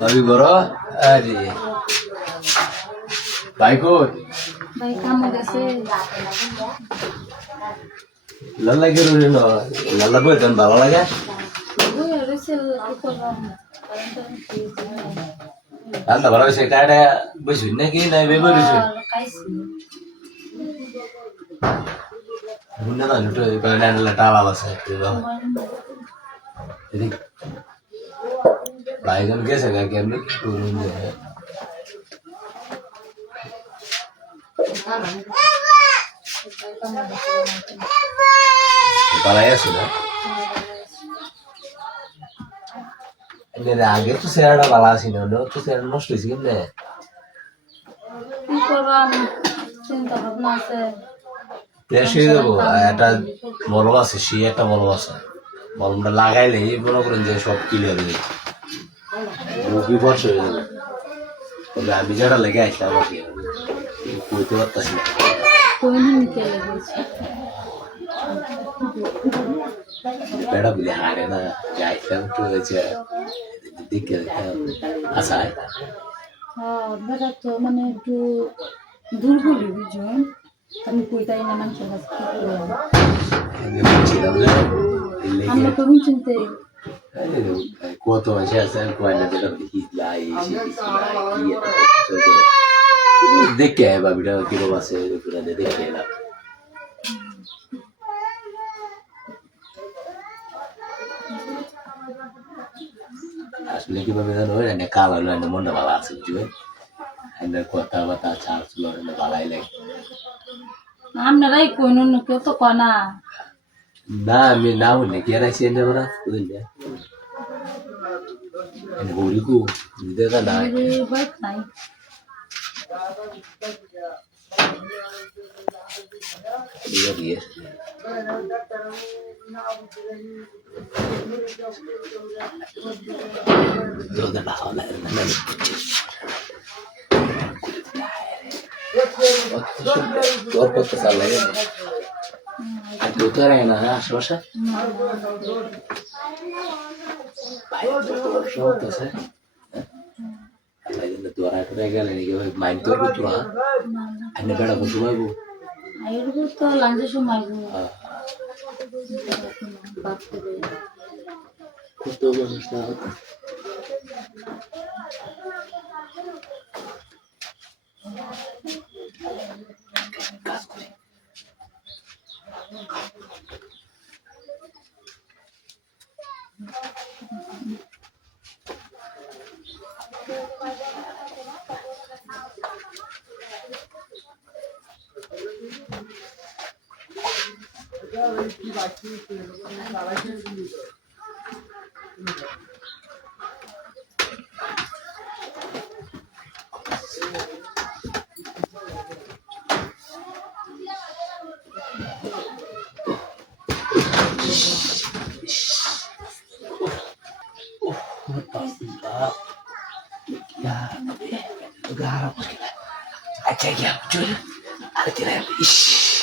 ভাবি বড় আরে ভাই কই ভাই কামে গেছে লাল্লা কে রইল না লাল্লা বই দেন ভালো লাগে ওই রয়েছে কি করলাম লাল্লা ভালো হইছে কাটা বসবি নাকি না বেবই রইছে খাইছি হুন্না না লুটো কয়না লাটা ভালো আছে এদিক ভাইজন গেছে গা কেমনি কি করুন পালাই আছে না আগে তো চেহারাটা ভালো আছিল তো চেহারা নষ্ট হয়েছে কেমনে কি করলাম চিন্তা ভাবনা আছে দেশে যাবো একটা মলম আছে সে একটা মলম আছে মলমটা লাগাইলে মনে করেন যে সব ক্লিয়ার হয়ে যাবে রোগী বর্ষ হয়ে যাবে তবে আমি যেটা লেগে আসলাম আর কি কইতে পারতাছি না বেড়া বলে হারে না যাইতাম তো হয়েছে দেখে আচ্ছা বেটা তো মানে একটু দুর্বলই বুঝুন আমি কইতাই না মানুষের কাছে কি করলাম আমরা করুন চিনতে কত মাসে আছে কয়না যেটা হিজলাই দেখে বাবিটা কিরকম আছে দেখে এলাম আসলে কিভাবে জানো এনে কাল হলো এনে মনটা ভালো আছে বুঝবে এনে কথাবার্তা চাল ছিল এনে ভালাই লাগে আপনারাই কইন অন্য কেউ তো কনা না আমি না হইলে কি আর আইসি এনে ওরা বুঝলে এনে হরিকু দেখা নাই বাইক নাই দিয়ে ¿Dónde la zona? তোর কত সাল লাগে আর কেউ তো আর না আশেপাশে শর্ট আছে তোরা করে গেলে নাকি ভাই মাইন্ড তোর করতো না আইনে বেড়া বসে ভাইবো আইরবো তো লাঞ্চের সময় কত মানুষ না কাজ করি Ya, agarra porque até que a altura, a tirar, ixi.